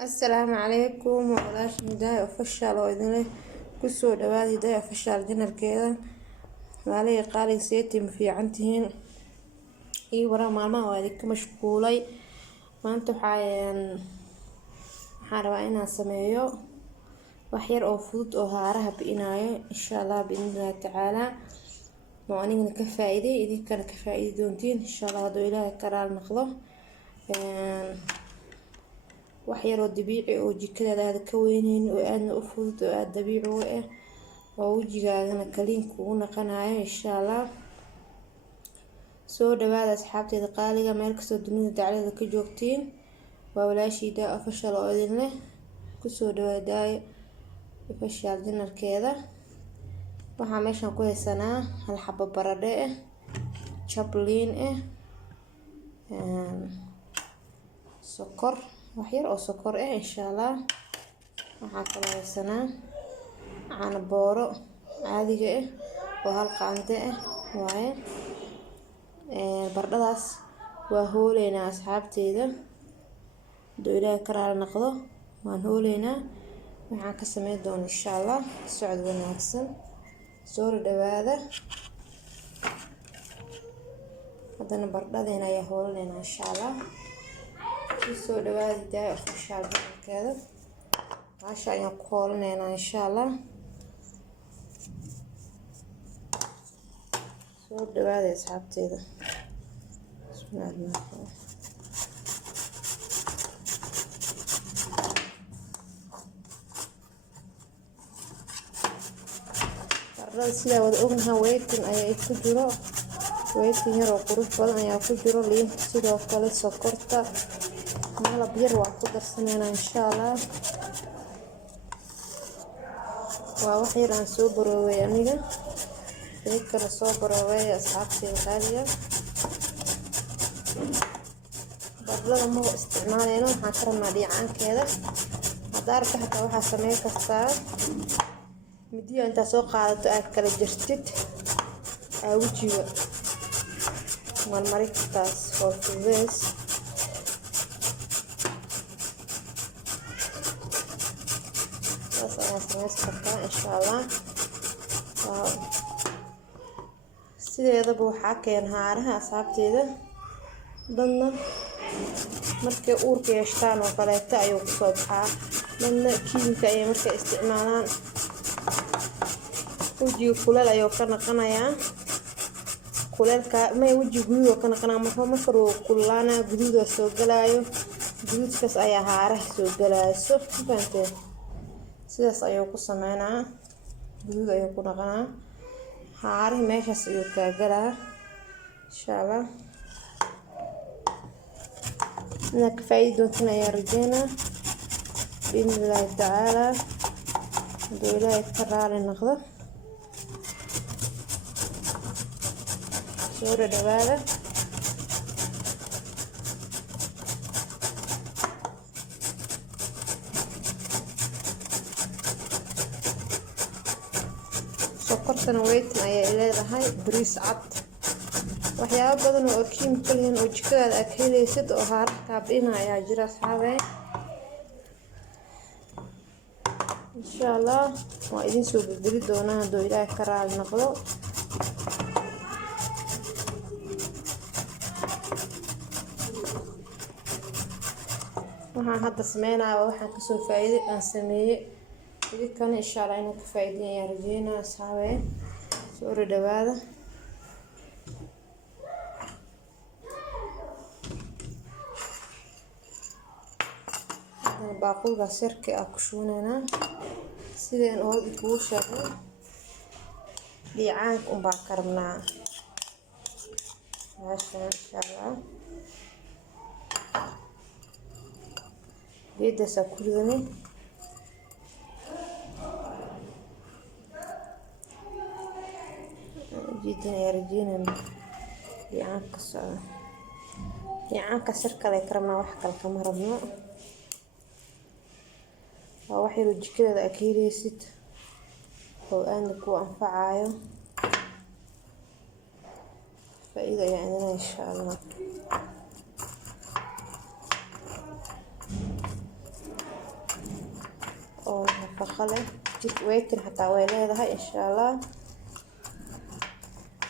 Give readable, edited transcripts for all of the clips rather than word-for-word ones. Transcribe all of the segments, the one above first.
السلام عليكم وعلاش هدايا official oo idin leh kusoo dhawaad hidaya official janarkeeda waalay qaali seetim fiicantihiin iyo wara maalmaha waa idinka mashquulay maanta waxaan rabaa inaan sameeyo wax yar oo fudud oo haaraha biinaayo insha Allah biidhnillah taala oo anigana ka faa'iiday idinkana ka faa'iidi doontiin insha Allah haduu Ilaahay karaal noqdo wax yar oo dabiici oo jikada ka weyneen oo aadna u fudud oo aad dabiici u ah oo wajigaagana kaliin kugu naqanayo insha Allah soo dhawaada asxaabteeda qaaliga meel kastoo dunida dacalada ka joogtiin waa walaashayda official oo idin leh ku soo dhawaada official janarkeeda waxaan meeshan ku haysanaa hal xabbo baradhe ah chaplin sokor wax yar oo sokor insha Allah waxa kala haysanaa caano booro caadiga oo hal qaande waaye baradhadaas waa hooleena asxaabteeda Ilaahay karaal noqdo waan hooleena waxaan ka sameey doonaa insha Allah socod wanaagsan soo dhawaada hadana baradhadeen ayaa hooleena insha Allah soo dhawaada official janarkeeda maasha ayaan ku hooleena insha Allah soo dhawaada asxaabteeda sida wada ognahay weytin ayaa ku jiro weytin yar oo qurux badan ayaa ku jiro liin sidoo kale sokorta malab yar waa ku darsanayna insha Allah waa wax yar aan soo barooway aniga kala soo barooway asxaabteeda qaaliga baradhada ma isticmaalayno waxaan ka rabnaa dhiicaankeeda hadaar ka xataa waxaa sameey kartaa midiyo inta soo qaadato aad kala jirtid wajiga marmari kartaas oo fudees ayaa sameys kartaa insha Allah sideedaba waxaa keen haaraha asxaabteeda dadna markay uurka yeeshtaan oo kaleeto ayuu ku soo baxaa dadna kiimika ay markay isticmaalaan wajiga kuleel ayuu ka naqanayaa kuleelka ma wajiga guduud oo ka naqanaa marka uu kululaana guduud soo galaayo guduudkaas ayaa haaraha soo galaayo fahanteen sidaas ayuu ku sameynaa guduud ayuu ku naqanaa haaraha meeshaas ayuu ka galaa insha Allah إنك فايدة تنا يا رجينا بإذن الله تعالى دولا يتكرر النقطة سورة دبالة سكرتنا ويتنا يا إلهي هاي بريس عط waxyaabo badan oo kiimika leh oo jikada aad helaysid oo haarka biinaya jira asxaabe insha Allah waa idin soo bedeli doonaa haduu Ilaahay karaal noqdo waxaan hadda sameeynaa waxaan ka soo faa'iiday aan sameeyay idinkana insha Allah inuu ka faa'iideeyo rajeynaa asxaabe soo dhawaada باقولها سركة أكشوننا سيدين أود يكوشة بيعانك باكرمنا ماشي إن شاء الله بيدا سكولني جدا يا رجينا بيعانك سركة ليكرمنا وحكا الكاميرا waxay jikada aad helaysid oo aan ku anfacayo faa'iido ayaan insha Allah nafaqo leh jirka weytin xataa way leedahay insha Allah.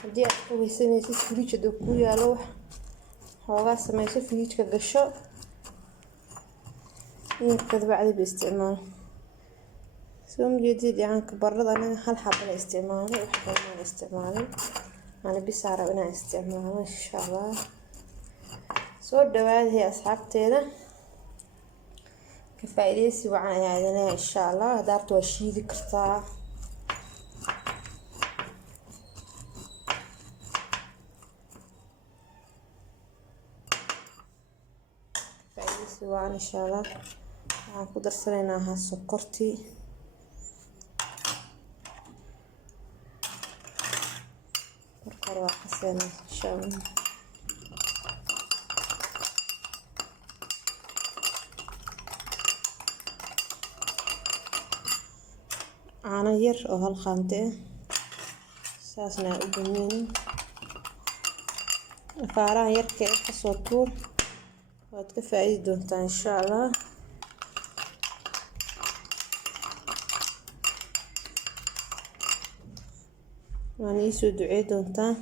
haddii aad ku weysanaysid fridge haduu ku yaalo wax hoogaa samayso fridge-ka gasho inta bacdi isticmaal. soo jeedid yaanka baradhada aniga hal xabo la isticmaalay wax kale ma isticmaalin ana bisaara inaan isticmaalo insha Allah. soo dhawaadhay asxaabteeda ka faa'iideysi wacan ayaa idin insha Allah. hadaad waa shiidi kartaa faa'iideysi wacan insha Allah. waxaan ku darsanaynaa sokorti marka waa qasayna insha Allah. caano yar oo hal qaante saasna u dhameyn faaraha yarka ee ka soo tuur waad ka faa'iidi doontaa insha Allah. waan isoo ducey doontaa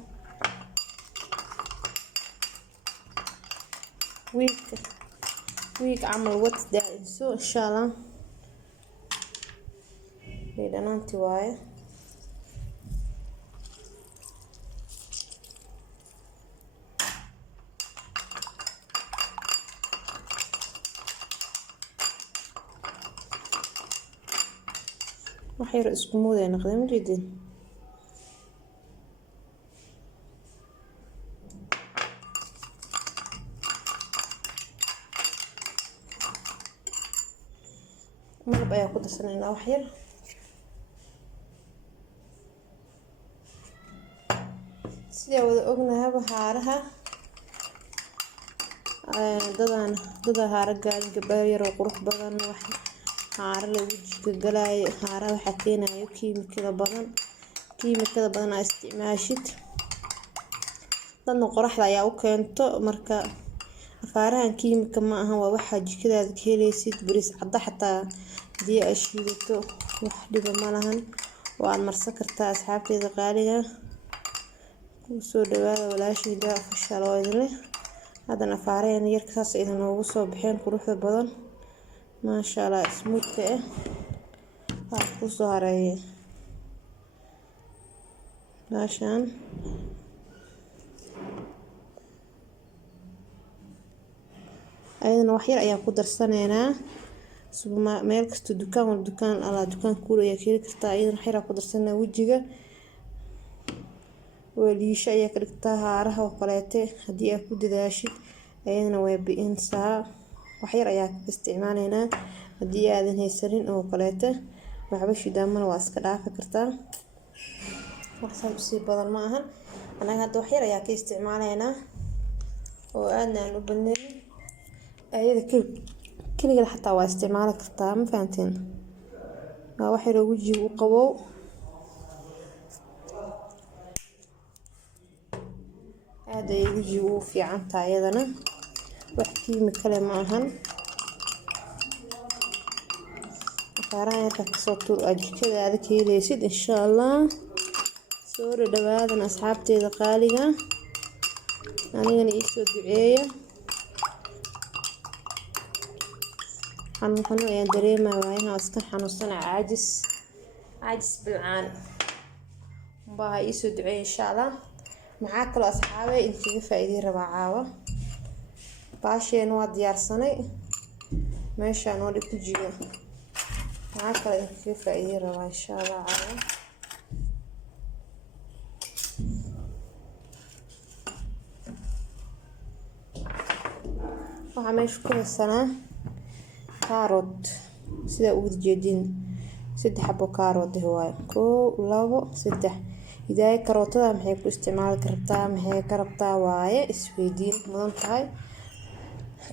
wiik camal wad daaiso insha Allah. dhanaanti waaye wax yar isku muuday noqday ma jeedin. malab ayaa ku darsanaynaa wax yar sida wada ognahay haaraha dada haara gaarin gabar yar oo qurux badan wax haara la wajiga galay haara waxa keenayo kiimikada badan ay isticmaashid dadna qoraxda ayaa u keento marka afaarahan kiimika ma aha waa waxa jikadaada ka helaysid bariis cadda xataa hadii ay shiidato wax dhiba ma lahan waad marsan kartaa asxaabteeda qaaliga. soo dhawaada walaashayda official oo idin leh haddana afaareen yarka saas idin ugu soo bixeen quruxda badan maasha Allah smooth ah waxa ku soo haray maashan ayadana wax yar ayaa ku darsanaynaa meel kasta dukaan kuul ayaa keeni kartaa ayadana wax yar ku darsanaa wajiga waliisha ayaa ka dhigtaa haaraha oo kaleete haddii aad ku dadaashid ayadana way bi'insaa wax yar ayaa ka isticmaalaynaa haddii aadan haysanin oo kaleete waxba shidaamana waa iska dhaafi kartaa wax saab si badan ma ahan anaga hadda wax yar ayaa ka isticmaalaynaa oo aadna aan u badnayn ayada kaliya xataa waa isticmaali kartaa ma fahanteen waa wax yar wajiga u qabow aad ay wajiga u fiican tahay ayadana wax kiimika leh ma ahan. afaaraha yarka ka soo tuur jikadaada ka helaysid insha Allah. soo dhawaadan asxaabteeda qaaliga anigana ii soo duceeya xanuun ayaan dareemaa waa inaan iska xanuunsana caajis bilcaan baa ii soo duceeya insha Allah. maxaa kale asxaabay intiga faa'iido rabaa caawa baasheen waa diyaarsanay meeshaan oo dhig ku jiga maxaa kale intiga faa'iido rabaa insha Allah caawa waxaa meesha ku haysanaa carrot sida ugu jeedin 3 xabo carrot waaye 1 2 3 idaay karootada maxay ku isticmaali kartaa maxay ka rabtaa waaye isweydiin mudan tahay.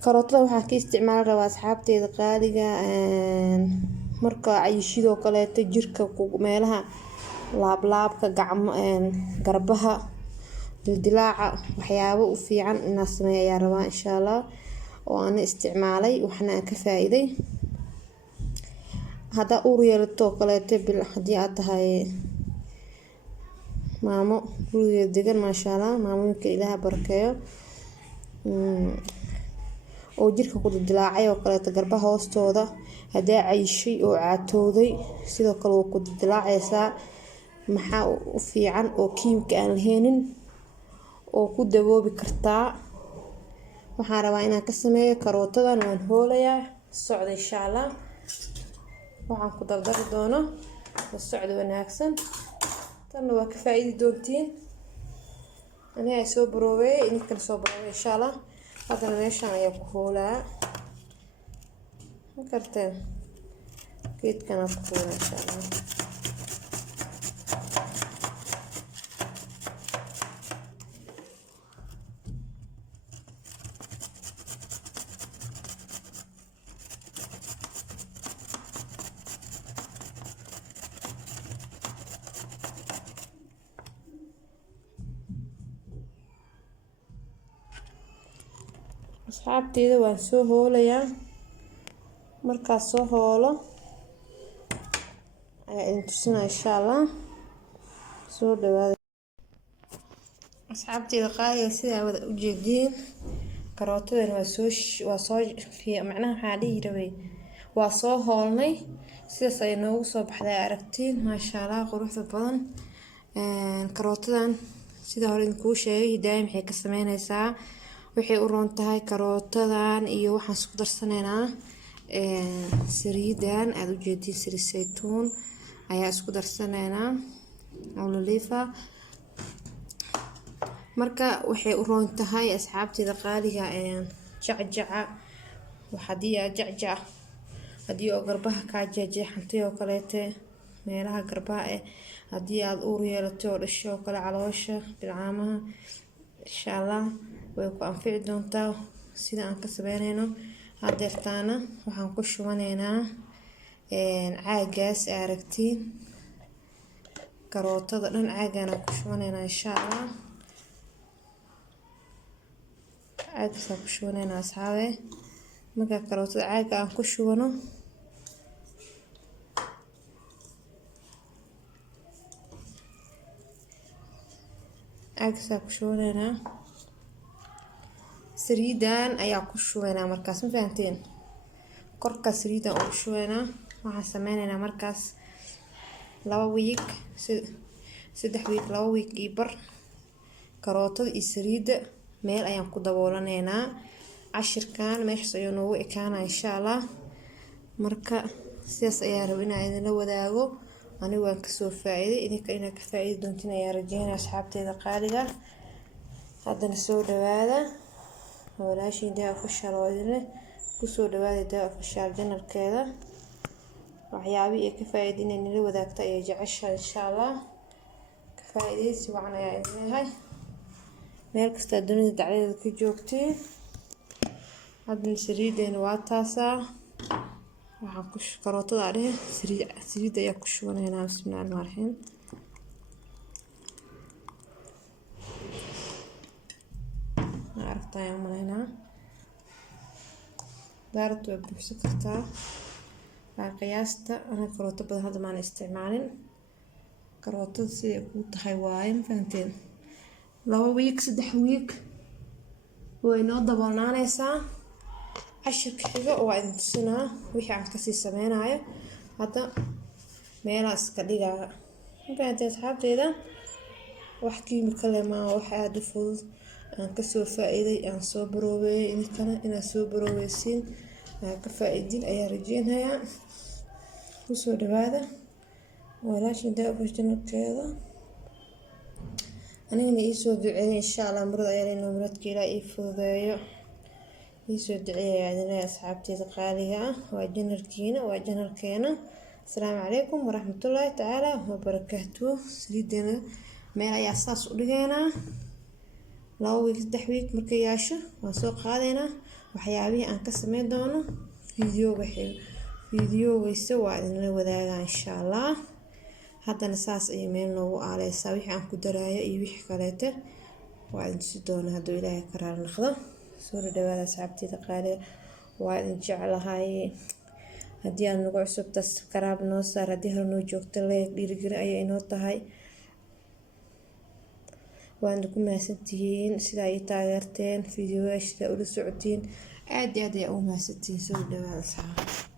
karootada waxaan ka isticmaali rabaa asxaabteeda qaaliga marka ay shidoo kaleeto jirka meelaha laablaabka gacmo garbaha dildilaaca waxyaabo u fiican inaan sameeyo ayaa rabaa insha Allah oo aan isticmaalay waxna aan ka faa'iiday. هذا أوريال التوكلة تبل هدي عتها maamo gurigeeda degan maasha Allah maamooyinka Ilaahay barakeeyo oo jirka ku dilaacay oo kale garbaha hoostooda haday cayshay oo caatooday sidoo kale uu ku dilaacaysa maxaa u fiican oo kiimka aan laheenin oo ku dawoobi kartaa waxaan rabaa inaan ka sameeyo karootadan waan hoolayaa socdo insha Allah waxaan ku dardari doono socdo wanaagsan tan waa ka faa'iidi doontiin aniga soo baroobay in kala soo baroobay insha Allah hadana meeshaan ayaa ku hoolaa markaan geedkan ku hoolaa insha Allah asxaabteeda waan soo hoolayaa marka soo hoolo ayaa idin tusinaa insha Allah soo dhawaada asxaabteeda qaaliga sida wada u jeedin karootadan waa soo macnaha waxa la yiraahday waa soo hoolnay sidaas ay noogu soo baxday aragtiin maasha Allah quruxda badan karootadan sida hore idin ku sheegay hidaayad maxay ka sameynaysaa waxay u roon tahay karootadan iyo waxaan isku darsanaynaa saliidan aad u jeedin saliid saytuun ayaa isku darsanaynaa oliva marka waxay u roon tahay asxaabteeda qaaliga jacjaca waxadii jacjac hadii oo garbaha ka jeexantay oo kaleete meelaha garbaha hadii aad uur yeelato oo dhasho kale caloosha bilcaamaha insha Allah way ku anfici doontaa sida aan ka sameynayno hadeertaana waxaan ku shubanaynaa caagaas aragtiin karootada dhan caagana ku shubanaynaa insha Allah caagasa ku shubanaynaa asxaabe marka karootada caaga aan ku shubano caagasa ku shubanaynaa saliidan ayaa ku shubaynaa markaas ma fahanteen korka saliidan oo shubaynaa waxaan sameynaynaa markaas 2 week 3 week 2 week iyo bar karootada iyo saliida meel ayaan ku daboolanaynaa cashirkan meeshaas ayuu noogu ekaanaa insha Allah marka sidaas ayaa rabaa inaan idin la wadaago aniga waan ka soo faa'iiday idinka inaad ka faa'iidi doontiin ayaa rajeynaa asxaabteeda qaaliga haddana soo dhawaada walaashii daa official oo idin ku soo dhawaada daa official channelkeeda waxyaabii ay ka faa'iideen in la wadaagto ay jeceshahay insha Allah ka faa'iideysi wacan ayaa idin leeyahay meel kasta dunida dacdeeda ku joogtiin hadda saliideen waa taasaa waxaan ku karootada adhe saliid ayaa ku shubanaynaa bismillaahi rahmaani rahiim aragtayaan malaynaa daartu way buuxsan kartaa waa qiyaasta ana karooto badan hadda maan isticmaalin karootada siday ku tahay waaye ma fahanteen 2 week 3 week way noo daboolnaanaysaa cashirka xiga waa idin tusinaa wixii aan kasii sameynayo hadda meelahaas ka dhigaa ma fahanteen asxaabteeda wax kiimika leh ma wax aad u fudud aan ka soo faa'iiday aan soo baroobay idinkana inaad soo baroobeysiin ka faa'iidin ayaa rajeynayaa ku soo dhawaada walaashii daa officialkeeda anigana ii soo duceeyay insha Allah marada ayaa inoo muradka Ilaahay ii fududeeyo ii soo duceeyay adina asxaabteeda qaaliga waa janarkeena assalaamu calaykum waraxmatullaahi tacaala wabarakaatuh saliidana meel ayaa saas u dhigaynaa 2 week 3 week markay yaasho waan soo qaadaynaa waxyaabihi aan ka sameyn doono fiidiyowgiisa waa idin la wadaagaa insha Allah haddana saas ay meel noogu aaleysaa wixii aan ku daraayo iyo wixii kaleete waa idin si doona hadduu Ilaahay ka raali noqdo soo dhawaada asxaabteeda qaaliga waa idin jeclahay haddii aad nagu cusub subscribe noo saar, haddii hore noo joogto like dhiirigelin ayay inoo tahay. waana ku mahadsantihiin sida ay taageerteen fiidiyoyaasha ula socotiin, aad iyo aad ay u mahadsantihiin. soo dhawaada.